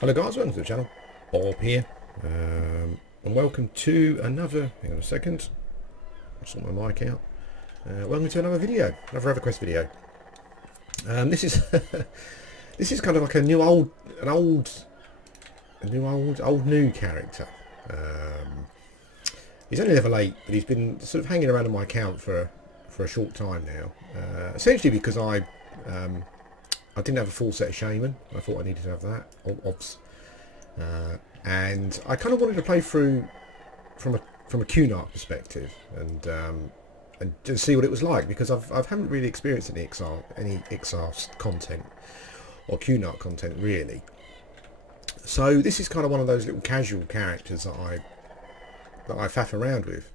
Hello guys, welcome to the channel. Bob here, and welcome to another. Hang on a second. I'll sort my mic out. Welcome to another video, another EverQuest video. This is this is kind of like old new character. He's only level 8, but he's been sort of hanging around on my account for a short time now. Essentially because I didn't have a full set of Shaman. I thought I needed to have that. Obs. And I kind of wanted to play through from a QNARC perspective and to see what it was like, because I haven't really experienced any XR content or QNARC content really. So this is kind of one of those little casual characters that I faff around with.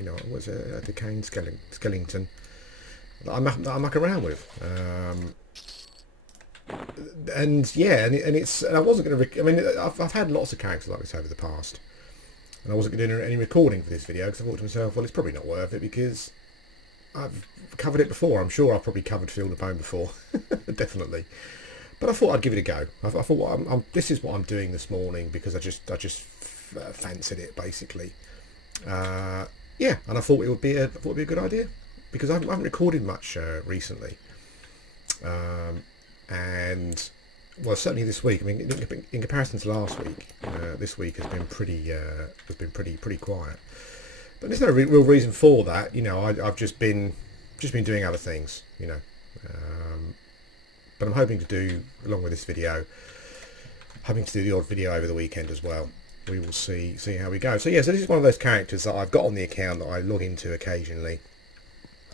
You know, what's a decaying skeleton that I muck around with. And yeah, and I wasn't going to. I mean, I've had lots of characters like this over the past, and I wasn't going to do any recording for this video because I thought to myself, well, it's probably not worth it because I've covered it before. I'm sure I've probably covered Field of Bone before, definitely. But I thought I'd give it a go. I thought this is what I'm doing this morning because I just fancied it basically. Yeah, and I thought it would be a good idea because I haven't recorded much recently. And well, certainly this week. I mean, in comparison to last week, this week has been pretty quiet. But there's no real reason for that. You know, I've just been doing other things. You know, but I'm hoping to do, along with this video, hoping to do the odd video over the weekend as well. We will see how we go. So yeah, so this is one of those characters that I've got on the account that I log into occasionally.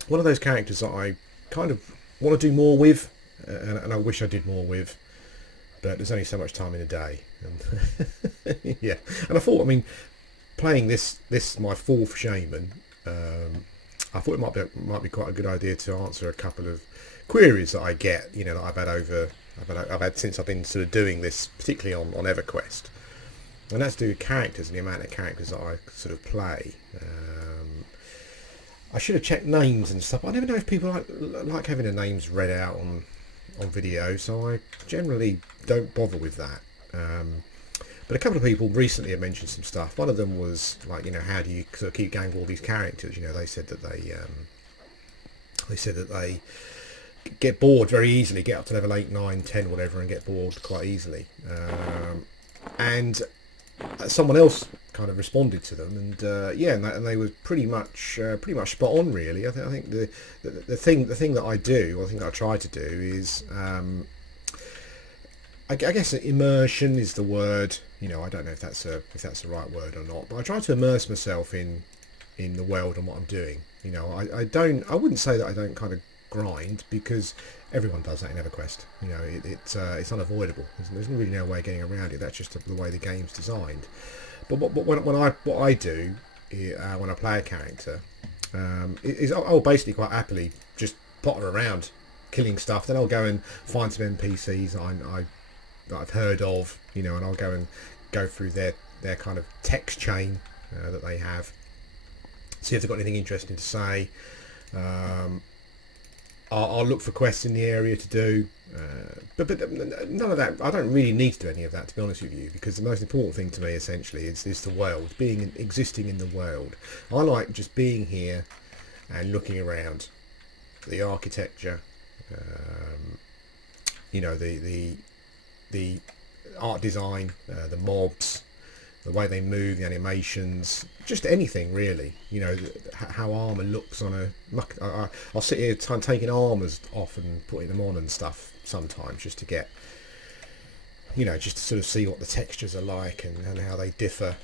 One of those characters that I kind of want to do more with. And I wish I did more with, but there's only so much time in a day. And yeah, and I thought, I mean, playing this my 4th Shaman, I thought it might be quite a good idea to answer a couple of queries that I get, you know, that I've had since I've been sort of doing this, particularly on EverQuest, and that's to do with characters and the amount of characters that I sort of play. I should have checked names and stuff. I never know if people like having their names read out on video, so I generally don't bother with that. But a couple of people recently have mentioned some stuff. One of them was like, you know, how do you sort of keep going with all these characters? You know, they said that they get bored very easily, get up to level 8, 9, 10, whatever, and get bored quite easily. And someone else kind of responded to them, and yeah, and they were pretty much spot on, really. I think the thing that I do, or the thing that I try to do, is I guess immersion is the word. You know, I don't know if that's the right word or not, but I try to immerse myself in the world and what I'm doing. You know, I wouldn't say that I don't kind of grind, because everyone does that in EverQuest. You know, it's unavoidable. There's really no way of getting around it. That's just the way the game's designed. But what I do when I play a character is I'll basically quite happily just potter around killing stuff. Then I'll go and find some NPCs that I've heard of, you know, and I'll go through their kind of text chain that they have, see if they've got anything interesting to say. I'll look for quests in the area to do, but none of that. I don't really need to do any of that, to be honest with you, because the most important thing to me essentially is the world, existing in the world. I like just being here and looking around, the architecture, you know, the art design, the mobs, the way they move, the animations, just anything really. You know, how armour looks on a... I'll sit here taking armours off and putting them on and stuff sometimes, just to get, you know, just to sort of see what the textures are like and how they differ.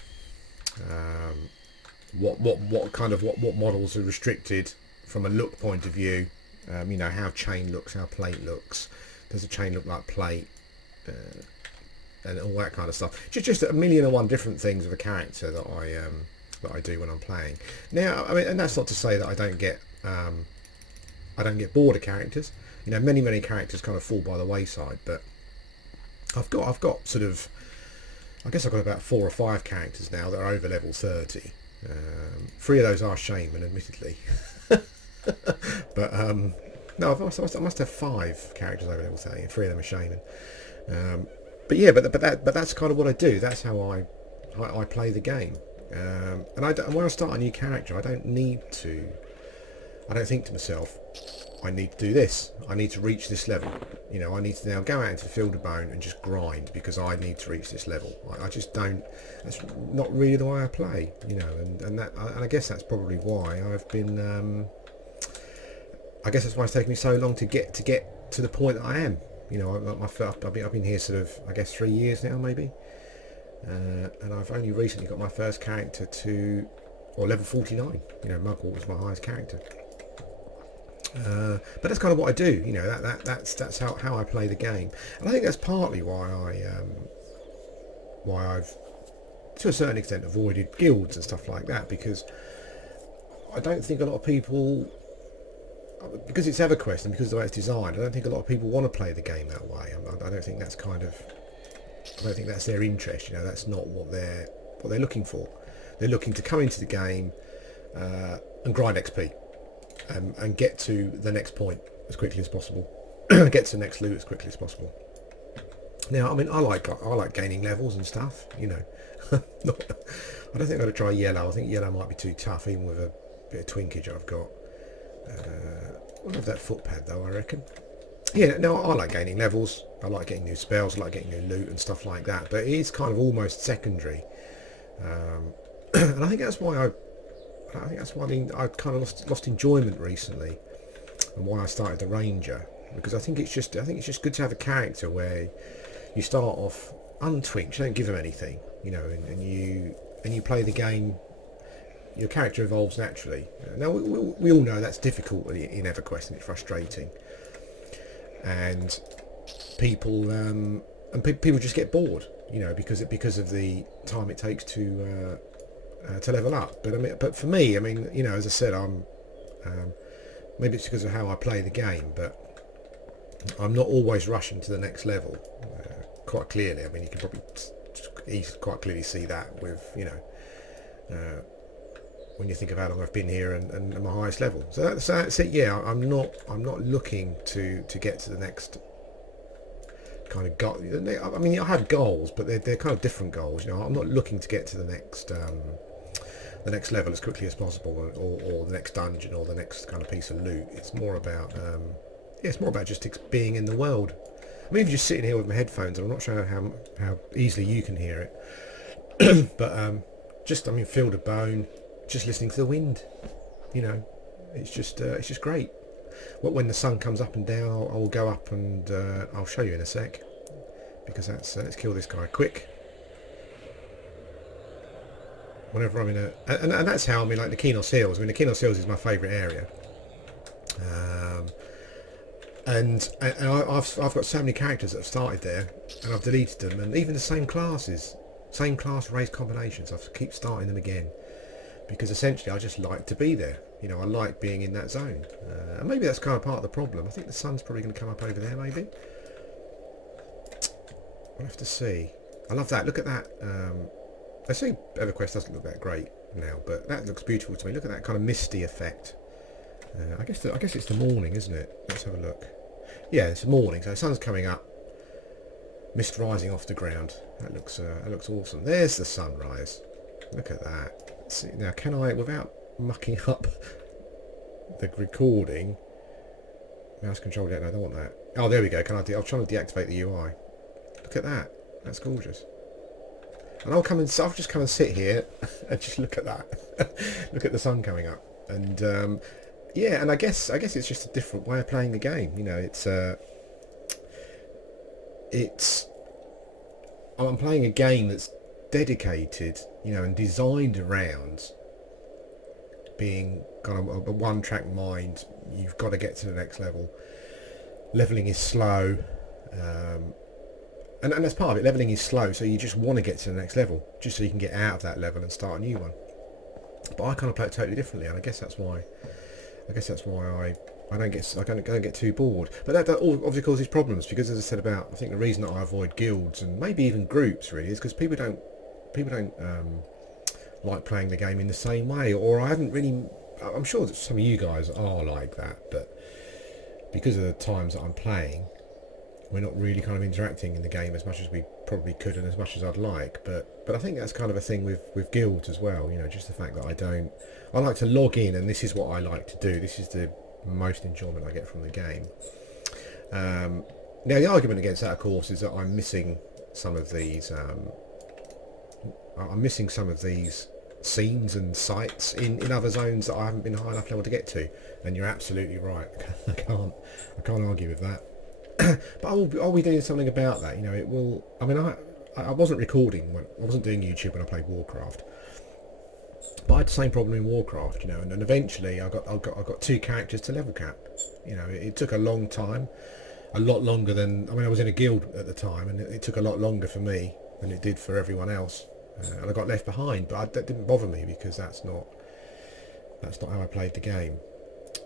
What models are restricted from a look point of view. You know, how chain looks, how plate looks. Does a chain look like plate? And all that kind of stuff. Just a million and one different things of a character that I do when I'm playing. Now, I mean, and that's not to say that I don't get bored of characters. You know, many characters kind of fall by the wayside, but I've got sort of, I guess I've got about 4 or 5 characters now that are over level 30. 3 of those are Shaman, admittedly, but no, I must have 5 characters over level 30, and 3 of them are Shaman. but that's kind of what I do. That's how I play the game. And when I start a new character, I don't need to. I don't think to myself, I need to do this. I need to reach this level. You know, I need to now go out into the field of bone and just grind because I need to reach this level. I just don't. That's not really the way I play. You know, and I guess that's probably why I've been. I guess that's why it's taken me so long to get to the point that I am. You know, I've been here sort of, I guess, 3 years now, maybe. And I've only recently got my first character to, or level 49. You know, Mugwort was my highest character. But that's kind of what I do. You know, that's how I play the game, and I think that's partly why I've to a certain extent avoided guilds and stuff like that, because I don't think a lot of people, because it's EverQuest and because of the way it's designed, I don't think a lot of people want to play the game that way. I don't think that's I don't think that's their interest. You know, that's not what they're looking for. They're looking to come into the game and grind XP and get to the next point as quickly as possible. Get to the next loot as quickly as possible. Now, I mean, I like gaining levels and stuff. You know, I don't think I'm going to try yellow. I think yellow might be too tough, even with a bit of twinkage I've got. I'll have that footpad though, I reckon. Yeah, no, I like gaining levels. I like getting new spells. I like getting new loot and stuff like that. But it is kind of almost secondary, and I think that's why I kind of lost enjoyment recently, and why I started the Ranger, because I think it's just good to have a character where you start off untwinked. You don't give them anything, you know, and you play the game. Your character evolves naturally. Now we all know that's difficult in EverQuest, and it's frustrating, and people people just get bored, you know, because of the time it takes to level up. But for me, I mean, you know, as I said, maybe it's because of how I play the game, but I'm not always rushing to the next level. Quite clearly, I mean, you can probably quite clearly see that with, you know. When you think of how long I've been here and my highest level, so that's it. Yeah, I'm not looking to get to the next kind of goal. I mean, I have goals, but they're kind of different goals. You know, I'm not looking to get to the next level as quickly as possible, or the next dungeon, or the next kind of piece of loot. It's more about just being in the world. I mean, if you're just sitting here with my headphones, I'm not sure how easily you can hear it, but just, I mean, field of bone. Just listening to the wind, you know, it's just great. When the sun comes up and down, I'll go up and I'll show you in a sec, because let's kill this guy quick. Whenever I'm in and that's how, I mean, like the Keenos Hills. I mean, the Keenos Hills is my favourite area, and I've got so many characters that have started there, and I've deleted them, and even the same class race combinations, I keep starting them again. Because essentially I just like to be there. You know, I like being in that zone. And maybe that's kind of part of the problem. I think the sun's probably going to come up over there, maybe. We'll have to see. I love that. Look at that. I see EverQuest doesn't look that great now, but that looks beautiful to me. Look at that kind of misty effect. I guess it's the morning, isn't it? Let's have a look. Yeah, it's the morning, so the sun's coming up. Mist rising off the ground. That looks awesome. There's the sunrise. Look at that. See, now, can I, without mucking up the recording, mouse control? No, I don't want that. Oh, there we go. I'll try to deactivate the UI. Look at that. That's gorgeous. And I'll just come and sit here and just look at that. Look at the sun coming up. And yeah, and I guess it's just a different way of playing the game. You know, I'm playing a game that's dedicated, you know, and designed around being kind of a one-track mind. You've got to get to the next level. Leveling is slow, and that's part of it. Leveling is slow, so you just want to get to the next level, just so you can get out of that level and start a new one. But I kind of play it totally differently, and I guess that's why I don't get too bored. But that obviously causes problems, because, as I said about, I think the reason that I avoid guilds and maybe even groups really is because people don't like playing the game in the same way, or I haven't really. I'm sure that some of you guys are like that, but because of the times that I'm playing, we're not really kind of interacting in the game as much as we probably could and as much as I'd like. But I think that's kind of a thing with guilds as well. You know, just the fact that I like to log in, and this is what I like to do. This is the most enjoyment I get from the game. Now the argument against that, of course, is that I'm missing some of these. I'm missing some of these scenes and sites in other zones that I haven't been high enough level to get to. And you're absolutely right. I can't argue with that. But are we doing something about that? You know, it will. I mean, I wasn't recording when I wasn't doing YouTube when I played Warcraft. But I had the same problem in Warcraft, you know, and then eventually I got 2 characters to level cap. You know, it took a long time, a lot longer than, I mean, I was in a guild at the time, and it took a lot longer for me than it did for everyone else, and I got left behind. But that didn't bother me because that's not how I played the game.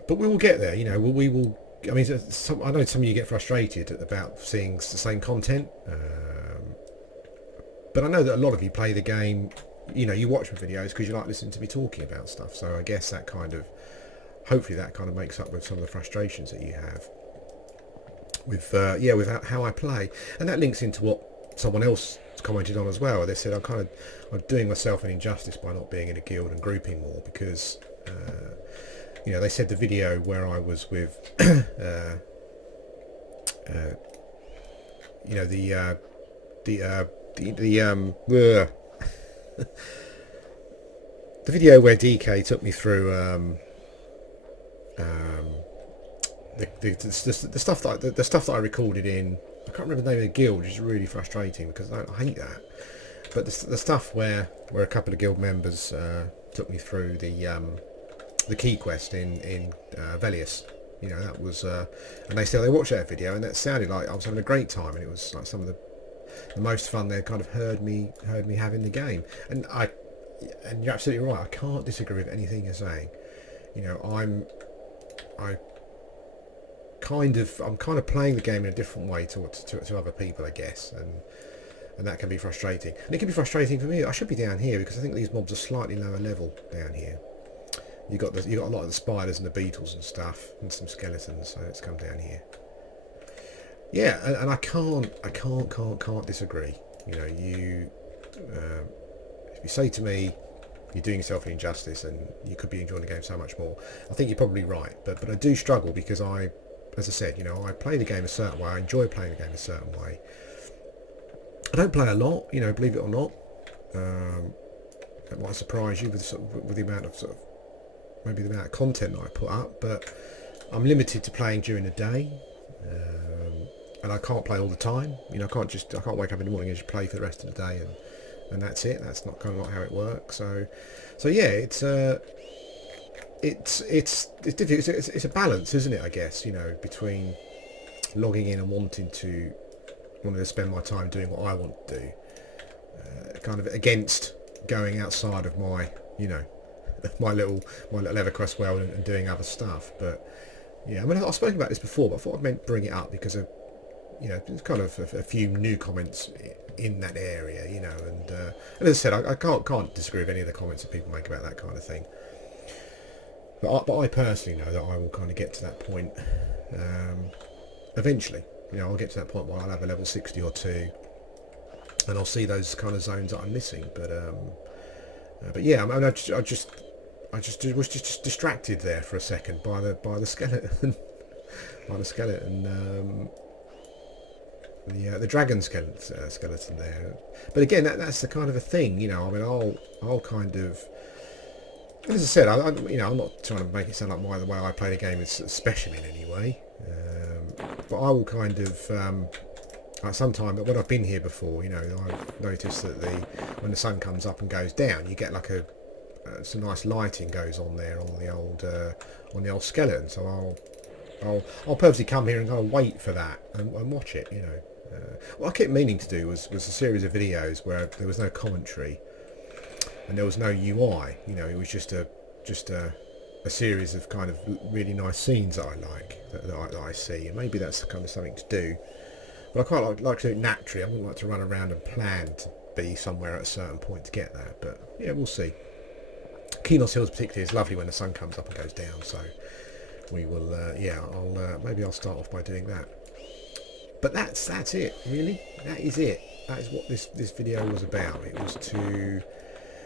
But we will get there, you know. We will. I mean, I know some of you get frustrated about seeing the same content, but I know that a lot of you play the game. You know, you watch my videos because you like listening to me talking about stuff. So I guess that kind of, hopefully that kind of makes up with some of the frustrations that you have with with how I play. And that links into what someone else commented on as well. They said I'm doing myself an injustice by not being in a guild and grouping more because you know, they said the video where I was with you know, the video where DK took me through the stuff that I recorded in, I can't remember the name of the guild, which is really frustrating because I hate that. But the stuff where a couple of guild members took me through the key quest in Velius, you know, that was and they said they watched that video and that sounded like I was having a great time, and it was like some of the most fun they kind of heard me have in the game. And you're absolutely right, I can't disagree with anything you're saying. You know, I'm kind of playing the game in a different way to other people, I guess, and that can be frustrating. And it can be frustrating for me. I should be down here because I think these mobs are slightly lower level down here. You got a lot of the spiders and the beetles and stuff, and some skeletons. So let's come down here. Yeah, and I can't disagree. You know, if you say to me you're doing yourself an injustice and you could be enjoying the game so much more, I think you're probably right. But I do struggle because as I said, you know, I play the game a certain way. I enjoy playing the game a certain way. I don't play a lot, you know, believe it or not. That might surprise you with the amount of maybe the amount of content that I put up, but I'm limited to playing during the day. And I can't play all the time. You know, I can't wake up in the morning and just play for the rest of the day and that's it. That's not how it works. So yeah, it's difficult. It's a balance, isn't it? I guess, you know, between logging in and wanting to spend my time doing what I want to do, kind of against going outside of my, you know, my little EverQuest world and doing other stuff. But yeah, I mean, I've spoken about this before, but I thought I'd bring it up because of, you know, there's kind of a few new comments in that area, you know, and as I said, I can't disagree with any of the comments that people make about that kind of thing. But I personally know that I will kind of get to that point eventually. You know, I'll get to that point where I'll have a level 60 or 2, and I'll see those kind of zones that I'm missing. But yeah, I mean, I just was just distracted there for a second by the skeleton, the dragon skeleton there. But again, that's the kind of a thing, you know. I mean, I'll kind of, as I said, I'm not trying to make it sound like the way I play the game is special in any way. But I will kind of, sometime when I've been here before, you know, I've noticed that when the sun comes up and goes down, you get like some nice lighting goes on there on the old skeleton. So I'll purposely come here and kind of wait for that and watch it, you know. What I kept meaning to do was a series of videos where there was no commentary and there was no UI. You know, it was just a series of kind of really nice scenes that I like, that I see, and maybe that's kind of something to do. But I quite like to do it naturally. I wouldn't like to run around and plan to be somewhere at a certain point to get there. But yeah, we'll see. Kenos Hills particularly is lovely when the sun comes up and goes down. So we will. Maybe I'll start off by doing that. But that's it, really. That is it. That is what this video was about. It was to,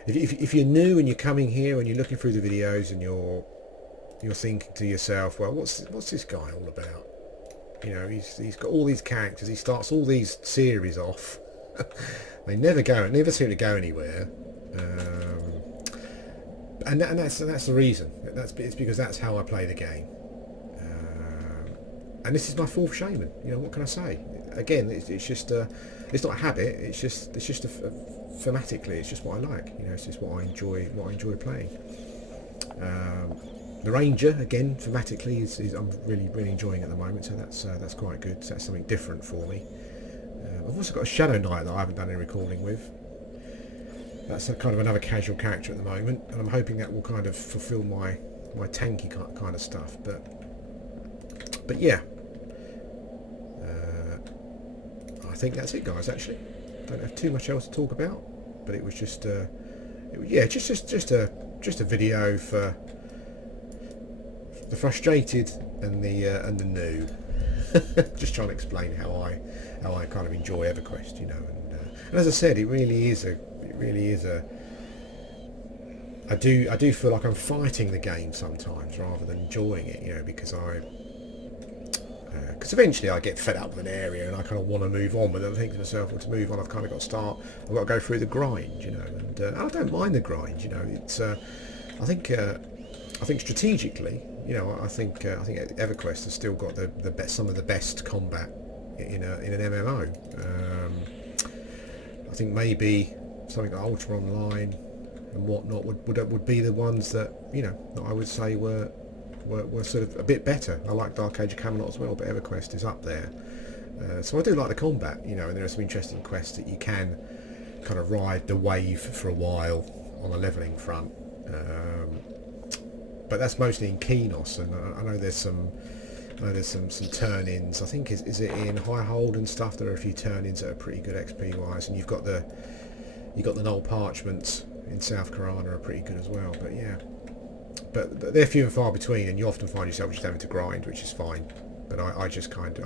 if you're new and you're coming here and you're looking through the videos and you're thinking to yourself, well, what's this guy all about? You know, he's got all these characters. He starts all these series off. They never seem to go anywhere. And that's the reason. It's because that's how I play the game. And this is my fourth shaman. You know, what can I say? Again, it's just it's not a habit. It's just thematically, it's just what I like. You know, it's just what I enjoy playing. The ranger, again, thematically, is I'm really enjoying at the moment. So that's quite good. So that's something different for me. I've also got a shadow knight that I haven't done any recording with. That's kind of another casual character at the moment, and I'm hoping that will kind of fulfil my tanky kind of stuff. But yeah, I think that's it, guys. Actually, don't have too much else to talk about, but it was just just a video for the frustrated and the new. Just trying to explain how I kind of enjoy EverQuest, you know, and as I said, it really is a. I do feel like I'm fighting the game sometimes rather than enjoying it, you know, because eventually I get fed up with an area and I kind of want to move on, but then I think to myself, well, to move on, I've kind of got to go through the grind, you know, and I don't mind the grind, you know. It's I think strategically, you know, I think EverQuest has still got some of the best combat in an MMO. I think maybe something like Ultra Online and whatnot would be the ones that, you know, that I would say were sort of a bit better. I like Dark Age of Camelot as well, but EverQuest is up there. So I do like the combat, you know, and there are some interesting quests that you can kind of ride the wave for a while on a levelling front. But that's mostly in Kenos, and I know there's some turn-ins. I think is it in High Hold and stuff. There are a few turn-ins that are pretty good XP wise, and you've got the Null Parchments in South Karana are pretty good as well. But yeah, but they're few and far between, and you often find yourself just having to grind, which is fine. But I just try and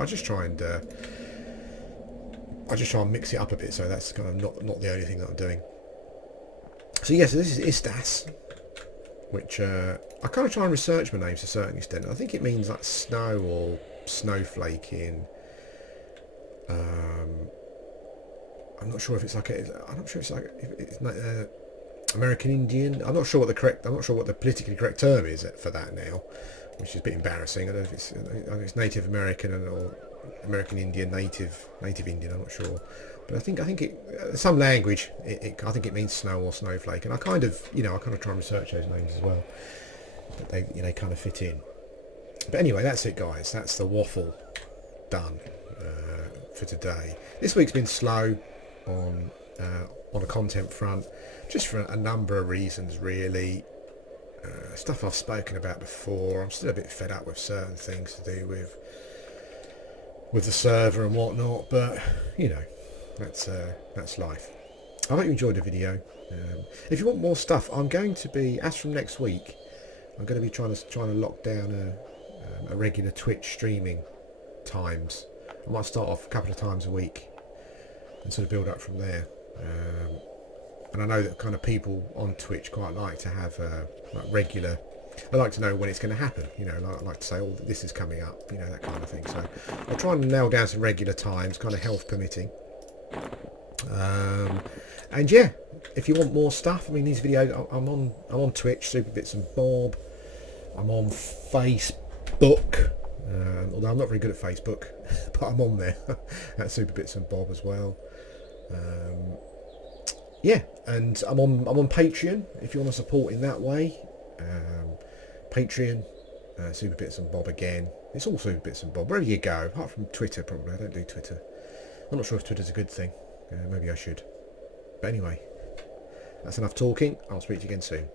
mix it up a bit. So that's kind of not the only thing that I'm doing. So yeah, so this is Istas, which I kind of try and research my names to a certain extent. I think it means like snow or snowflake in. I'm not sure if it's like American Indian. I'm not sure what the politically correct term is for that now, which is a bit embarrassing. I don't know if it's Native American or American Indian, Native Indian. I'm not sure, but I think it some language. I think it means snow or snowflake, and I kind of try and research those names as well. But they kind of fit in. But anyway, that's it, guys. That's the waffle done for today. This week's been slow on a content front, just for a number of reasons, really. Stuff I've spoken about before. I'm still a bit fed up with certain things to do with the server and whatnot, but you know, that's life. I hope you enjoyed the video. If you want more stuff, I'm going to be, as from next week, I'm going to be trying to lock down a regular Twitch streaming times. I might start off a couple of times a week and sort of build up from there. And I know that kind of people on Twitch quite like to have like regular. I like to know when it's going to happen. You know, I like to say, "Oh, this is coming up." You know, that kind of thing. So I'll try and nail down some regular times, kind of health permitting. And yeah, if you want more stuff, I mean, these videos, I'm on Twitch, Super Bits and Bob. I'm on Facebook, although I'm not very good at Facebook, but I'm on there at Super Bits and Bob as well. Yeah, and I'm on Patreon if you want to support in that way. Patreon, Super Bits and Bob again. It's all Super Bits and Bob wherever you go, apart from Twitter. Probably I don't do Twitter. I'm not sure if Twitter's a good thing. Maybe I should. But anyway, that's enough talking. I'll speak to you again soon.